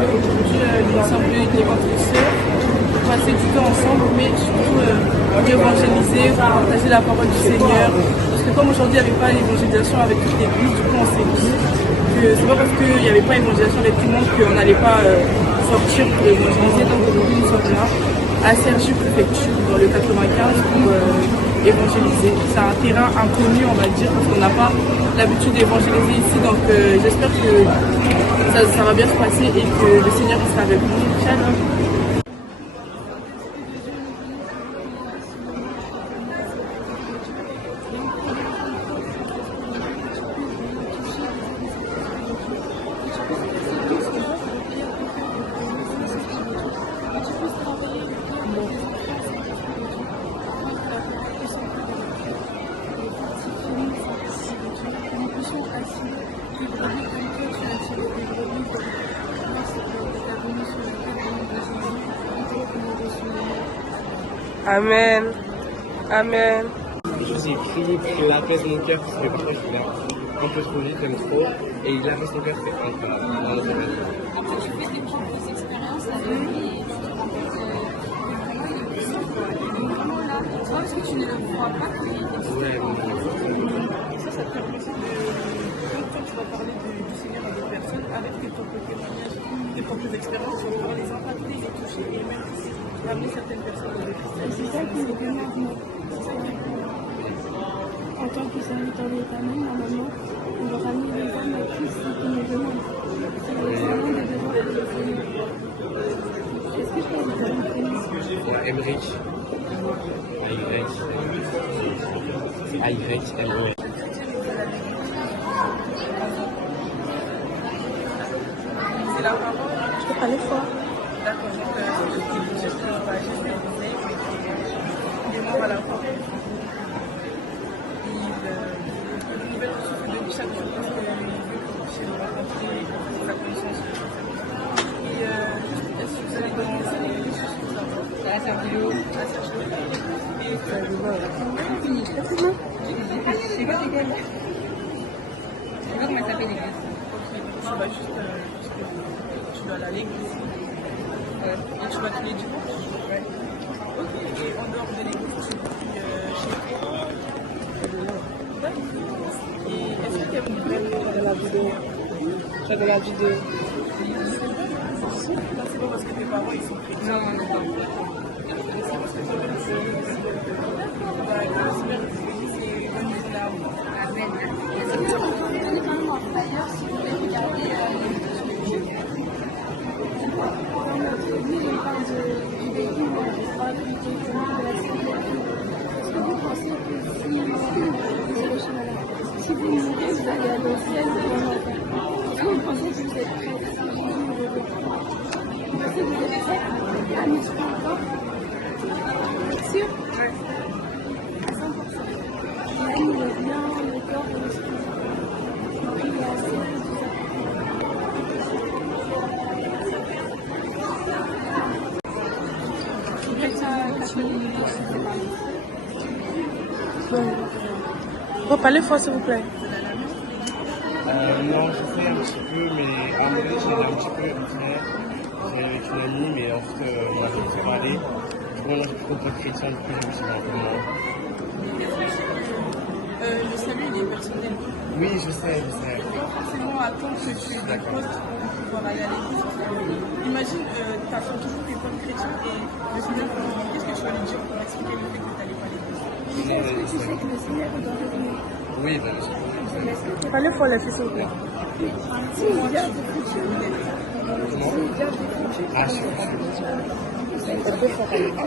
Aujourd'hui, l'Assemblée des ventres sœurs pour passer du temps ensemble, mais surtout évangéliser, pour partager la parole du Seigneur. Parce que comme aujourd'hui, il n'y avait pas l'évangélisation avec toute l'église, du coup, on s'est dit que c'est pas parce qu'il n'y avait pas l'évangélisation avec tout le monde qu'on n'allait pas sortir pour évangéliser. Donc aujourd'hui, nous sommes là à Cergy Préfecture, dans le 95, pour évangéliser. C'est un terrain inconnu, on va dire, parce qu'on n'a pas l'habitude d'évangéliser ici. Donc j'espère que ça va bien se passer et que le Seigneur sera avec nous. Shalom. Amen. Amen. J'ai écrit qu'il apaise mon cœur parce que parfois je suis là un peu trop vite, j'aime trop. Et il apaise mon cœur, c'est incroyable. Après, tu fais des propres expériences avec lui et tu te rends compte que il est vraiment là. C'est pas parce que tu ne le vois pas qu'il est Ça te permet aussi de, quand tu vas parler du Seigneur à d'autres personnes, avec tes propres témoignages, tes propres expériences, tu vas pouvoir les impacter, les toucher et même ramener certaines personnes dans le Christ. C'est ça qui me démarre, moi. En tant que serviteur de famille, normalement, on doit ramener les âmes à Christ qui nous demandent. C'est vraiment des devoirs de le Seigneur. Est-ce que je peux vous dire une prémisse? Emmerich. A-Y-M-E. C'est la parole. Je peux parler fort. D'accord, donc j'espère que vous avez des membres à la fois. Une nouvelle ressource de chaque jour parce que j'ai rencontré sa connaissance. Et est-ce que vous allez commencer les choses pour savoir? À la Sergio. À la Sergio. Et c'est pas comment ça s'appelle l'église. Tu vas juste tu dois aller à l'église. Et tu vas tous les dimanches. Ouais. Ok. Et en dehors de l'église, tu vis chez toi. Et est-ce que tu as une vraie de la vidéo? Tu as de la vidéo? C'est pas parce que tes parents ils sont chrétiens. Non, non, non. C'est parce que toi-même tu c'est un islam. Amen. Est-ce que vous pouvez donner quand même un flyer si vous voulez regarder lui, il parle du véhicule, de la sécurité, de la sécurité. Est-ce que vous pensez que si vous mourrez, vous allez aller au ciel ou en enfer? Est-ce que vous pensez que vous êtes prêts si Jésus vous revient? Est-ce que vous êtes prêts à nous suivre encore? Sûr? À 100%. Jésus revient, le corps et l'esprit. Il est assez Vous parlez fort, s'il vous plaît. Non, je sais un petit peu, mais en vrai, j'ai un petit peu une frère. J'ai avec une amie, mais en fait, on a fait parler. Du coup, on a fait trop de chrétien, du coup, j'ai vu c'est un peu moins. Le salut, il est personnel. Oui, je sais. Pas forcément attendre que tu aies des postes pour pouvoir aller à l'église. Imagine, tu attends toujours tes potes chrétiens et le Seigneur, qu'est-ce que tu vas lui dire pour expliquer le fait que tu n'allais pas à l'église? Est-ce que tu sais que le Seigneur doit revenir? Oui, ben, je sais. Parlez fort, les filles, s'il vous plaît. Si il garde des futurs, s'il garde des futurs, Ah, je suis en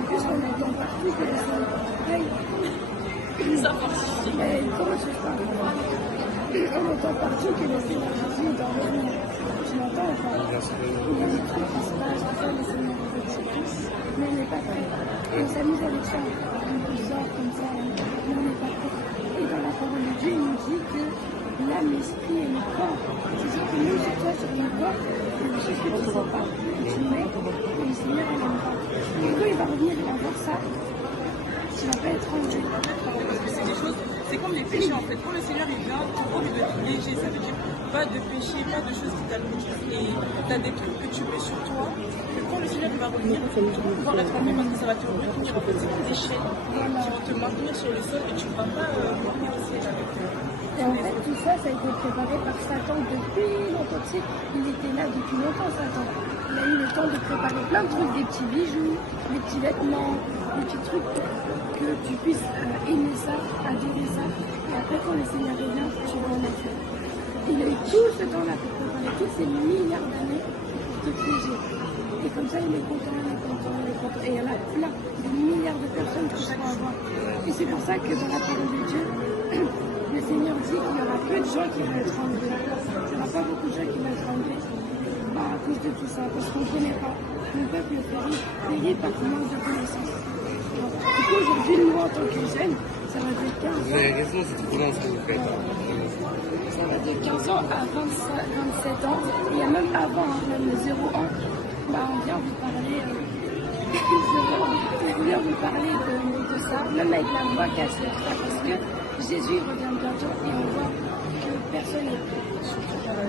plus on entend partout que le Seigneur paye. Mais comment tu parles? On entend partout que le Seigneur Jésus est dans revenir. Tu l'entends ou pas? bien sûr. Il y a des trucs qui se passent, tout ça, le Seigneur veut se tous, mais on n'est pas prêt. On s'amuse avec ça, on sort comme ça, mais on n'est pas prêt. Et dans la parole de Dieu, il nous dit que l'âme, l'esprit et le corps, c'est ce que nous, sur toi, sur ton corps, c'est des choses que tu ne sais pas, que tu mets, et le Seigneur, il n'aime pas. Et quand il va revenir, il va voir ça, tu vas pas être rendu. Parce que c'est des choses, c'est comme les péchés en fait. Quand le Seigneur il vient, ton corps il doit être léger, ça veut dire pas de péché, pas de choses qui t'alourdissent et tu as des trucs que tu mets sur toi, que quand le Seigneur va revenir, tu vas pouvoir être en lui parce que ça va te retenir en fait, c'est des chaînes qui vont te maintenir sur le sol et tu ne vas pas revenir au ciel avec eux. Et en fait, tout ça, ça a été préparé par Satan depuis longtemps. Tu sais, il était là depuis longtemps, Satan. Il a eu le temps de préparer plein de trucs, des petits bijoux, des petits vêtements, des petits trucs que tu puisses aimer ça, adorer ça. Et après, quand le Seigneur revient, tu vas en être. Il a eu tout ce temps-là pour préparer toutes ces milliards d'années pour te piéger. Et comme ça, il est content, il est content, il est content. Et il y en a plein, des milliards de personnes qui vont avoir. Et c'est pour ça que dans la parole de Dieu, le Seigneur dit qu'il y aura peu de gens qui vont être enlevés. Il n'y aura pas beaucoup de gens qui vont être enlevés à cause de tout ça, parce qu'on ne connaît pas. Le peuple périt par manque de connaissances. Du coup, aujourd'hui, nous, en tant que jeunes, ça va de 15 ans. Vous avez raison, c'est trop bien ce que vous faites. Ça va de 15 ans à 27 ans. Il y a même avant, même le 0 ans. On vient vous parler, de ça, même avec la voix cachée, parce que Jésus revient bientôt et on voit que personne n'est prêt.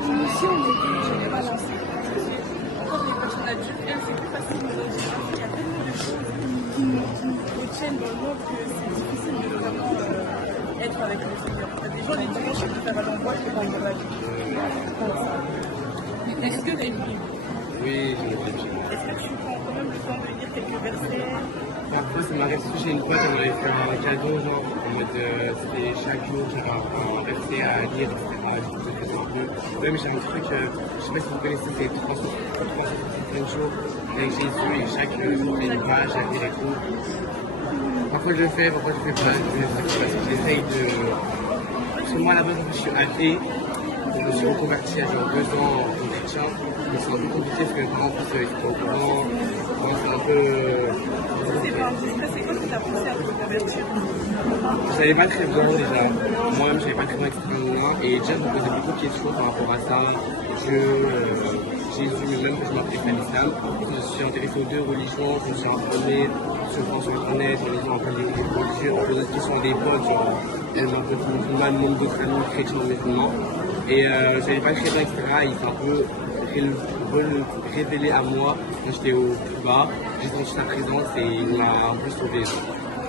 L'émission était balancée. Encore les personnes adultes, elles, c'est plus facile de dire. Il y a tellement de choses qui retiennent dans le monde que c'est difficile de vraiment être avec le Seigneur. Il y a des gens, les dimanches, qui préfèrent aller en boîte que dans le vie. Est-ce que tu as une Bible? Oui, j'ai une Bible. Est-ce que tu prends quand même le temps de lire quelques versets? Parfois, ça m'arrive surtout chez une pote, elle m'avait fait un cadeau, genre, en mode, c'était chaque jour, j'avais un verset à lire, etc. Je faisais un peu. Même j'ai un truc, je sais pas si vous connaissez, c'est 365 jours avec Jésus, et chaque jour, il y a une page à lire et tout. Parfois, je le fais, parfois, je le fais pas. Parce que j'essaye de. Parce que moi, à la base, je suis athée. Je me suis reconverti à genre 2 ans en chrétien. Mais c'est un peu compliqué parce que mes parents, en plus, ils sont pas au courant. Moi, c'est un peu. C'est pas indiscret, c'est quoi qui t'a poussé à te reconvertir? Je savais pas très bien déjà. Moi-même, je savais pas très bien expliquer. Et déjà, je me posais beaucoup de questions par rapport à ça. Dieu, Jésus, même que je m'apprête à l'islam. Je suis intéressé aux 2 religions. Je me suis informé sur Internet, en lisant un peu des brochures, en posant des questions à des potes, genre, elles m'ont un peu musulmane, même d'autres amis chrétiens ou musulmans. Et je savais pas très bien, etc. Il s'est un peu révélé à moi quand j'étais au plus bas. J'ai senti sa présence et il m'a un peu sauvé.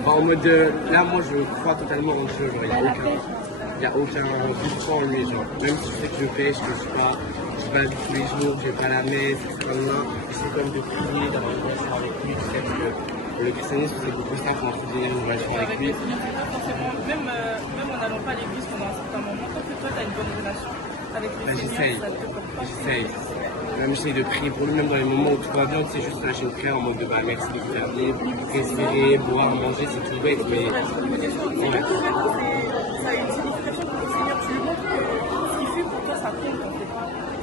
Enfin, en mode, là, moi, je crois totalement en Dieu. Genre, il n'y a aucun doute en lui. Genre. Même si je sais que je pêche, que je suis pas la vie tous les jours, je vais pas à la messe, etc. J'essaie quand même de prier, d'avoir une relation avec lui. Tu sais que le christianisme, c'est beaucoup ça, faut entretenir une relation avec lui. Même en n'allant pas à l'église pendant un certain moment, tant que toi, tu as une bonne relation avec le Seigneur, ça te porte pas. J'essaye. Même j'essaye de prier pour lui, même dans les moments où tout va bien, tu sais, juste lâcher une prière en mode de bah merci de faire vivre, respirer, boire, manger, c'est tout bête, mais. Ça a une signification pour le Seigneur, tu lui montres que ce qu'il fait pour toi, ça compte en fait.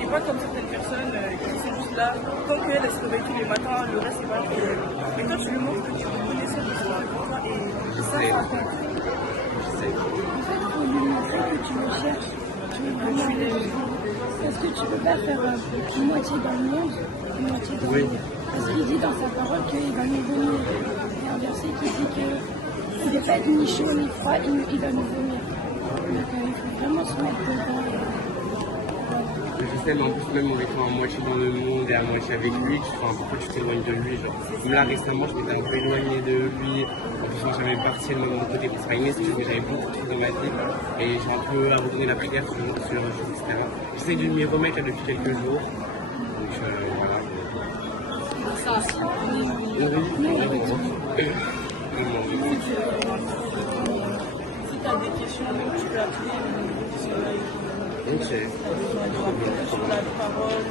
Et pas comme certaines personnes qui sont juste là, tant qu'elles se réveillent tous les matins, le reste c'est pas un problème. Mais toi, tu lui montres que tu reconnais ça de toi pour toi et ça compte. J'essaye. En fait, il faut lui montrer que tu le cherches. Tu veux vraiment l'aimer. Parce que tu ne peux pas faire une moitié dans le monde, une moitié dans le monde. Parce qu'il dit dans sa parole qu'il va nous vomir. Il y a un verset qui dit qu'il n'est pas ni chaud ni froid, il va nous vomir. Donc il faut vraiment se mettre dedans. Je sais, mais en plus, même en étant à moitié dans le monde et à moitié avec lui, pourquoi tu t'éloignes de lui, genre. Même là, récemment, je m'étais un peu éloigné de lui. En plus, moi, j'avais parti de mon côté pour soigner, si tu veux, j'avais beaucoup de trucs dans ma vie. Et j'ai un peu abandonné la prière sur le jour, etc. J'essaie de m'y remettre là, depuis quelques jours. Donc, voilà. Ça, Si tu as des questions, tu peux appeler Ok. sur la parole.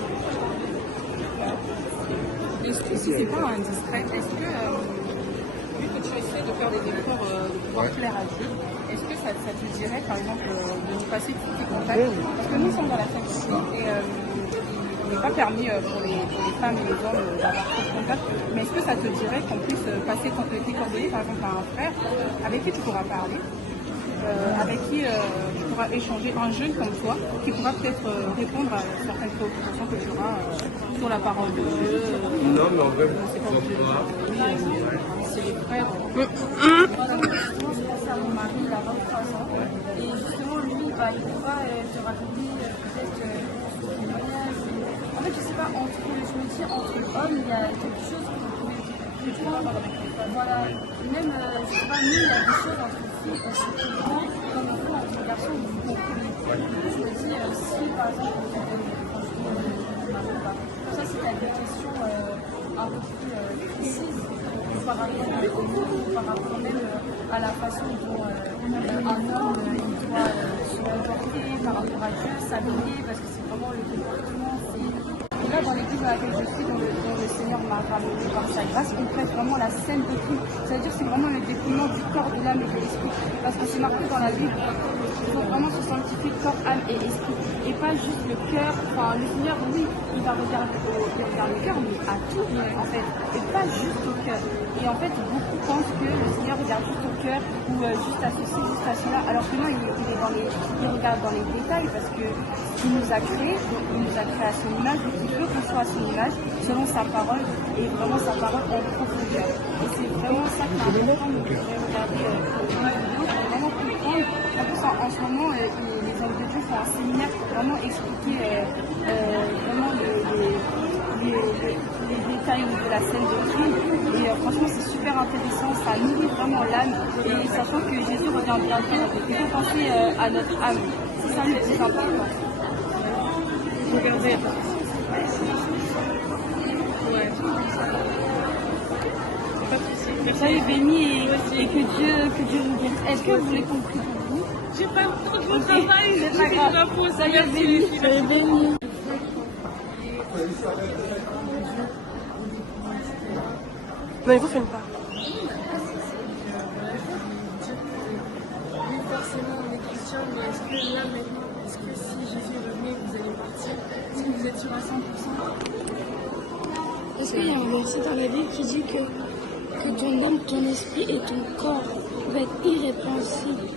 est-ce que si c'est pas indiscret, est-ce que, vu que tu essaies de faire des efforts de pouvoir plaire à Dieu, est-ce que ça te dirait, par exemple, de nous passer tous tes contacts? Parce que nous sommes dans la fête ici et il n'est pas permis pour les femmes et les hommes d'avoir trop de contacts. Mais est-ce que ça te dirait qu'on puisse passer tes coordonnées, par exemple, à un frère avec qui tu pourras parler, avec qui tu pourras échanger, un jeune comme toi, qui pourra peut-être répondre à certaines préoccupations que tu auras sur la parole de Dieu. Non, mais en vrai, C'est les frères. Je pense à mon mari, il a 23 ans. Et justement, lui, il pourra te raconter peut-être aussi entre hommes, il y a quelque chose que tu vois, voilà, même, je sais pas, nous, il y a des choses entre filles, parce que comme un peu entre garçons, vous comprenez. Je me dis, si par exemple, vous avez ça, c'est des questions un peu plus précises par rapport même à la façon dont un homme il doit se comporter par rapport à Dieu, s'habiller, parce que c'est vraiment le comportement. Et là, dans l'église dans laquelle je suis, dont le Seigneur m'a ramené par sa grâce, on fait vraiment la scène de Christ. C'est-à-dire que c'est vraiment le dépouillement du corps, de l'âme et de l'esprit. Parce que c'est marqué dans la Bible, il faut vraiment se sanctifier corps, âme et esprit. Et pas juste le cœur. Enfin, le Seigneur, oui, il va regarder le cœur, mais à tout, en fait. Et pas juste au cœur. Et en fait, beaucoup pensent que le Seigneur regarde juste au cœur ou juste à ceci, juste à cela. Alors que non, il regarde dans les détails parce que il nous a créés, il nous a créés à son image, donc il veut qu'on soit à son image, selon sa parole, et vraiment sa parole en profondeur. Et c'est vraiment ça qui est important de regarder dans la vidéo, pour vraiment comprendre. En plus, en ce moment, les hommes de Dieu font un séminaire pour vraiment expliquer vraiment les détails de la scène de crime. Et franchement, c'est super intéressant, ça nourrit vraiment l'âme. Et sachant que Jésus revient bientôt, il faut penser à notre âme. C'est ça le plus important. Regardez. Ouais. Pas de soucis. Soyez bénis et que Dieu vous guérisse. Est-ce que vous voulez qu'on prie pour vous? J'ai pas trop de travail, c'est j'ai pas fait grave. ma pause. Soyez bénis. Soyez bénis. Non, il vous filme pas. Oui, forcément, on est chrétien, mais est-ce que là, maintenant, est-ce que si Jésus revenait, vous allez partir? Est-ce que vous êtes sûr à 100%? Est-ce qu'il y a un verset dans la Bible qui dit que ton âme, ton esprit et ton corps vont être irrépréhensibles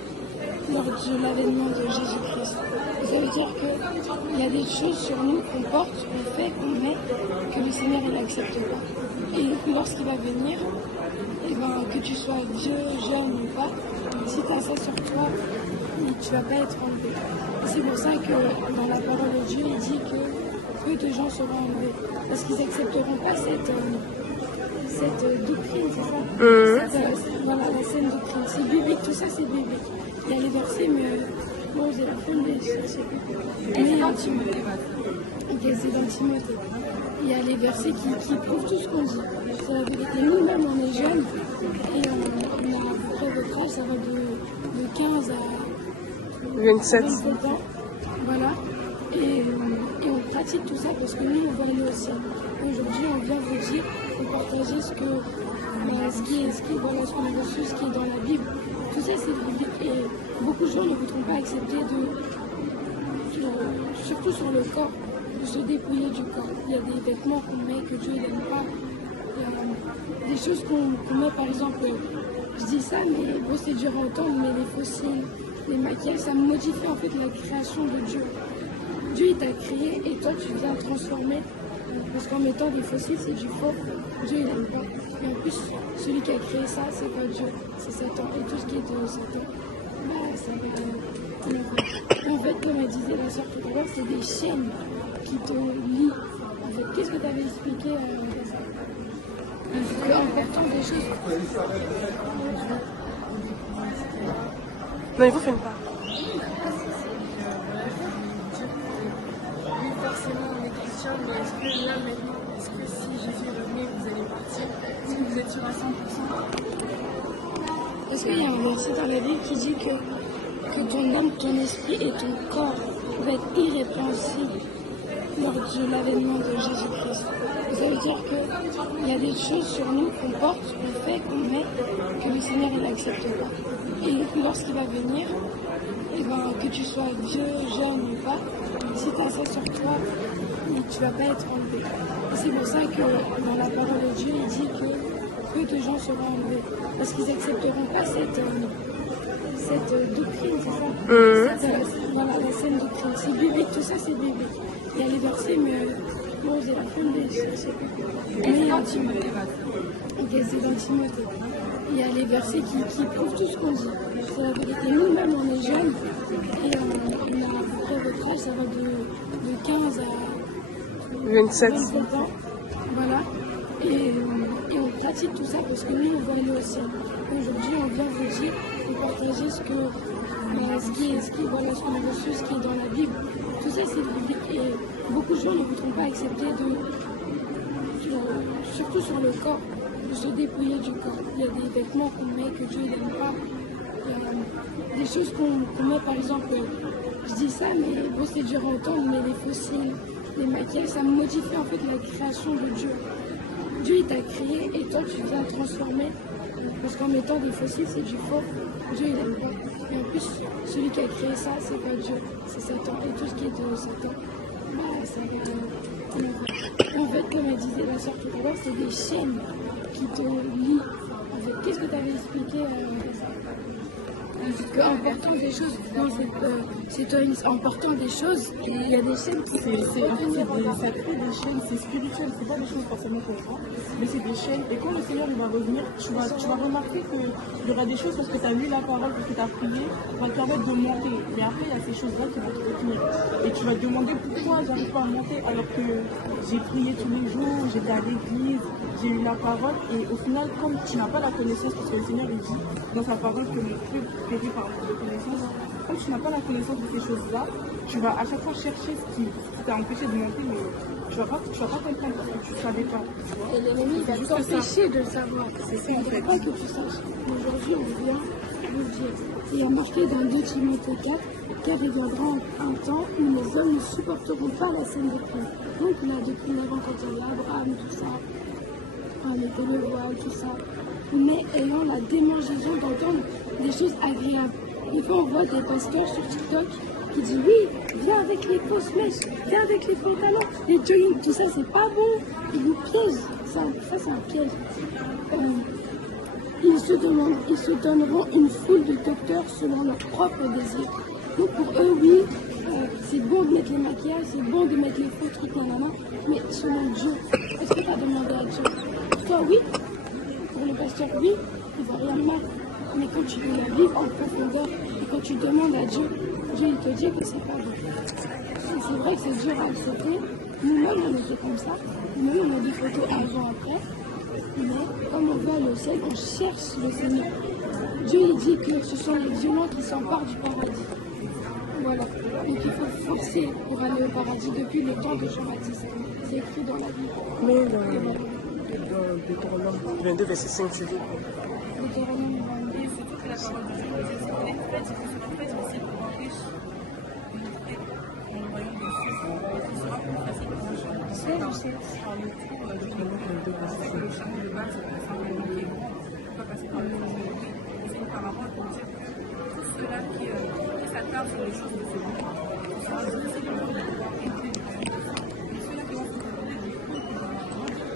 lors de l'avènement de Jésus-Christ? Ça veut dire qu'il y a des choses sur nous qu'on porte, qu'on fait, qu'on met, que le Seigneur n'accepte pas. Et lorsqu'il va venir, que tu sois vieux, jeune ou pas, si tu as ça sur toi, tu ne vas pas être enlevé. C'est pour ça que dans la parole de Dieu, il dit que peu de gens seront enlevés. Parce qu'ils n'accepteront pas cette doctrine, c'est ça voilà, la scène doctrine. C'est biblique, tout ça c'est biblique. Il y a les versets, mais bon, j'ai la fin de c'est dans Timothée. Ok, c'est dans Timothée. Il y a les versets qui prouvent tout ce qu'on dit. C'est la vérité. Nous-mêmes, on est jeunes et on a à peu près votre âge, ça va de 15 à 27. 27 ans. Voilà. Et on pratique tout ça parce que nous, on va aller au ciel. Aujourd'hui, on vient vous dire, vous partager ce qu'on a reçu, ce qui est dans la Bible. Tout ça, c'est biblique. Et beaucoup de gens ne voudront pas accepter surtout sur le corps, de se dépouiller du corps. Il y a des vêtements qu'on met que Dieu n'aime pas. Il y a des choses qu'on met, par exemple, je dis ça, mais bon, c'est dur à entendre, mais les fossiles, les maquillages, ça modifie en fait la création de Dieu. Dieu, il t'a créé et toi, tu viens transformer. Parce qu'en mettant des fossiles, c'est du faux. Dieu, il n'aime pas. Et en plus, celui qui a créé ça, c'est pas Dieu, c'est Satan. Et tout ce qui est de Satan, c'est en fait, comme elle disait la sœur tout à l'heure, c'est des chaînes qui te lient. En fait, qu'est-ce que tu avais expliqué à ça? L'importance des choses. Non, il vous filme pas. Oui, forcément, on est chrétien, mais est-ce que là, maintenant, est-ce que si Jésus revenait, vous allez partir? Est-ce que vous êtes sûr à 100%? Est-ce qu'il y a un verset dans la Bible qui dit que ton âme, ton esprit et ton corps vont être irrépréhensibles lors de l'avènement de Jésus-Christ? Ça veut dire qu'il y a des choses sur nous qu'on porte, qu'on fait, qu'on met, que le Seigneur n'accepte pas. Et lorsqu'il va venir, que tu sois vieux, jeune ou pas, si tu as ça sur toi, tu ne vas pas être enlevé. Et c'est pour ça que dans la parole de Dieu, il dit que peu de gens seront enlevés. Parce qu'ils n'accepteront pas cette doctrine, c'est ça voilà, la scène doctrine. C'est biblique, tout ça c'est biblique. Il y a les versets, mais bon, j'ai la fin de c'est dans Timothée. Ok, c'est dans Timothée. Il y a les versets qui prouvent tout ce qu'on dit. C'est la vérité. Nous-mêmes, on est jeunes et on a à peu près votre âge, ça va de 15 à 27. 27 ans. Voilà. Et on pratique tout ça parce que nous, on veut aller au ciel. Aujourd'hui, on vient vous dire et partager ce qu'on a reçu, ce qui est dans la Bible. Tout ça, c'est biblique. Et beaucoup de gens ne voudront pas accepter surtout sur le corps, de se dépouiller du corps. Il y a des vêtements qu'on met que Dieu n'aime pas. Il y a des choses qu'on met, par exemple, je dis ça, mais bon, c'est dur à entendre, mais les fossiles, les maquillages, ça modifie en fait la création de Dieu. Dieu, il t'a créé et toi, tu l'as transformé. Parce qu'en mettant des fossiles, c'est du faux. Dieu, il n'aime pas. Et en plus, celui qui a créé ça, c'est pas Dieu, c'est Satan. Et tout ce qui est de Satan, c'est en fait, comme elle disait la sœur tout à l'heure, c'est des chaînes qui te lient. En fait, qu'est-ce que tu avais expliqué en portant des choses, non, c'est toi, en portant des choses, il y a des chaînes qui ça crée des chaînes, c'est spirituel, c'est pas des choses forcément qu'on voit, mais c'est des chaînes. Et quand le Seigneur il va revenir, tu vas remarquer qu'il y aura des choses parce que tu as lu la parole, parce que tu as prié, va te permettre de monter. Mais après, il y a ces choses-là qui vont te retenir. Et tu vas te demander pourquoi j'arrive pas à monter alors que j'ai prié tous les jours, j'étais à l'église, j'ai lu la parole. Et au final, comme tu n'as pas la connaissance, parce que le Seigneur il dit dans sa parole que le fruit périt par manque de connaissance, comme tu n'as pas la connaissance de ces choses-là, tu vas à chaque fois chercher ce qui t'a empêché de monter, mais tu vas pas comprendre parce que tu ne savais pas. Et l'ennemi va t'empêcher de le savoir. C'est ça, en fait. Pas que tu saches. Aujourd'hui, on vient vous dire. Il y a marqué dans 2 Timothée 4, car il viendra un temps où les hommes ne supporteront pas la saine doctrine. Donc là, depuis l'avant, quand il y a Abraham, tout ça, mettez le voile, tout ça, mais ayant la démangeaison d'entendre des choses agréables. Des fois, on voit des pasteurs sur TikTok qui disent oui, viens avec les fausses mèches, viens avec les pantalons, les jogging, tout ça, c'est pas bon. Ils vous piègent. Ça c'est un piège. Ils se donneront une foule de docteurs selon leurs propres désirs. Donc pour eux, oui, c'est bon de mettre les maquillages, c'est bon de mettre les faux trucs, nanana, mais selon Dieu, est-ce que tu as demandé à Dieu? Toi, oui. Pour le pasteur, oui, il ne voit rien de mal. Mais quand tu veux la vivre en profondeur et quand tu demandes à Dieu, Dieu il te dit que c'est pas bon. C'est vrai que c'est dur à accepter. Nous-mêmes, on était comme ça. Nous-mêmes, on a des photos avant-après. Mais comme on veut aller au ciel, on cherche le Seigneur. Dieu il dit que ce sont les violents qui s'emparent du paradis. Voilà. Donc il faut forcer pour aller au paradis depuis le temps de Jean-Baptiste. C'est écrit dans la Bible. Mais dans Deutéronome 22, verset 5, tu dis quoi? Deutéronome 22. Et surtout que la parole de Dieu nous dit que c'est très difficile pour les riches de monter dans le royaume des cieux. Ce sera plus facile pour les gens. C'est le ciel. Par le tour du chemin de base, le bas, c'est pour ça que le qui est grand. On ne peut pas passer par le chemin de base. C'est une parabole pour dire que tous ceux-là qui s'attardent sur les choses de ce monde, ce sera difficile pour eux de pouvoir entrer dans le royaume des cieux. Et ceux-là qui vont se donner des fruits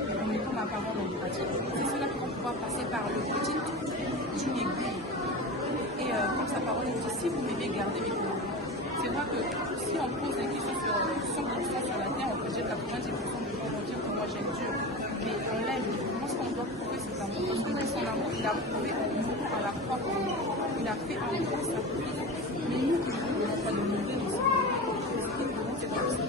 en mettant la parole en pratique, c'est ceux-là qui vont pouvoir passer par le petit trou d'une aiguille. Et comme sa parole nous dit, si vous m'aimez, gardez mes commandements. C'est vrai que si on pose des questions sur 100% sur la terre, on peut dire 90% du temps, on va dire que moi j'aime Dieu. Mais on l'aime. Moi, ce qu'on doit prouver, c'est l'amour. Parce que son amour, il a prouvé en nous, à la croix pour nous. Il a fait en nous sa prise. Mais nous, qui ne voulons pas demander, nous sommes c'est pas aussi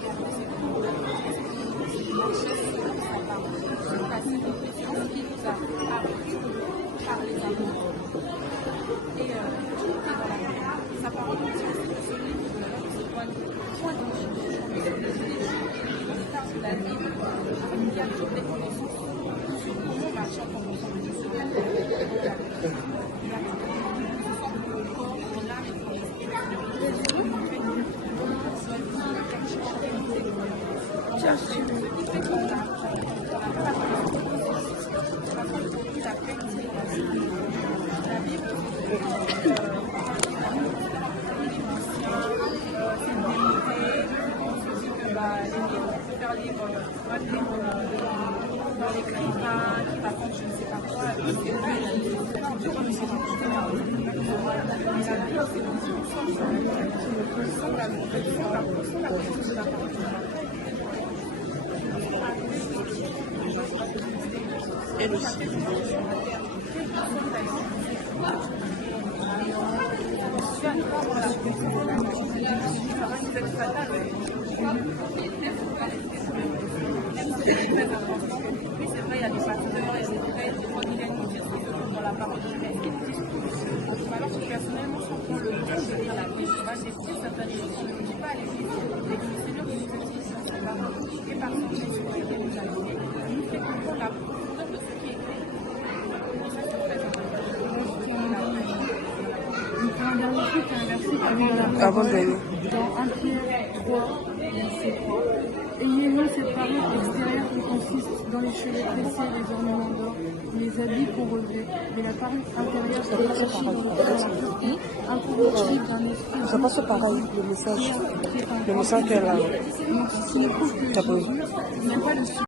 c'est une richesse de sa parole. C'est passer de questions qui nous a appris par les amours. Et tout est dans la Bible. Sa parole nous dit aussi que ce livre de l'homme se voit point dans Dieu. Mais c'est le l'état de la vie, il y a toutes les connaissances sur comment marcher en fonction de Dieu. Il y a toutes les connaissances pour le corps, pour l'âme et pour l'esprit. Bien sûr. Il fait qu'on a pas la dans l'écrivain, qui raconte je ne sais pas quoi, et c'est vrai, c'est dur, mais c'est Elle aussi. très important. il y a des pasteurs, il y a des prêtres, des fois, il y a une discours dans la parole de Dieu. Est-ce qu'il y a des discours? Alors que personnellement, si on prend le temps de lire la Bible, on va découvrir certaines choses qu'on ne dit pas à l'église. Et que le Seigneur nous utilise dans sa parole et par son esprit qui nous a donné, nous fait comprendre la profondeur de ce qui est écrit. Et ça, c'est très important. Un dernier truc, un verset qui est dans la parole, dans 1 Pierre 3, verset 3. Ayez non cette parole extérieure qui consiste dans les cheveux tressés, les ornements d'or, les habits qu'on revêt, mais la parole intérieure qui est cachée dans le cœur, incorruptible d'un esprit. Ça passe pareil, le message qu'elle a. Donc, ce qui ne prouve que Jésus n'est pas le